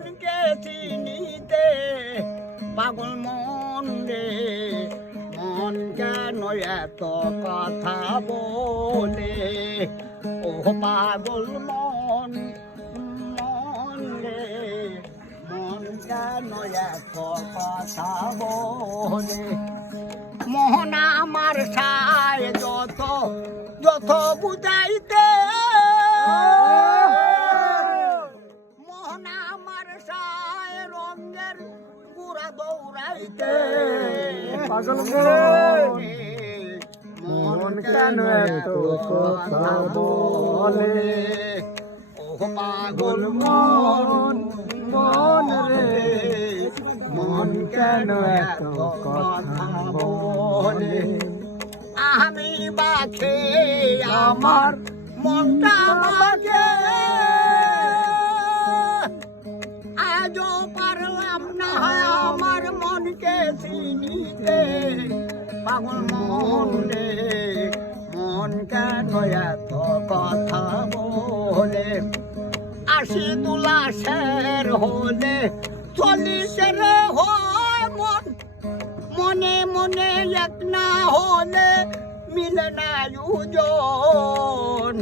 মনকে চিনিতে পাগল মন রে মন কেন এত কথা বলে ও পাগল মন মন রে মন কেন এত কথা বলে মোহন আমার সায় যত যত বুঝাইতে মোহন আমার সায় রঙের গুড়া দৌড়াইতে পাগল মন কেন এত কথা বলে ও পাগল মন মন রে মন কেন এত কথা বলে আমি বাখে আমার মনটা বাখে আজও পারলাম না আমার মনকে চিনিতে পাগল মন রে মন কেন এত কথা বলে আশি দুলাশের হলে চল্লিশের হয় মন মনে মনে এক না হলে মিলে না ওজন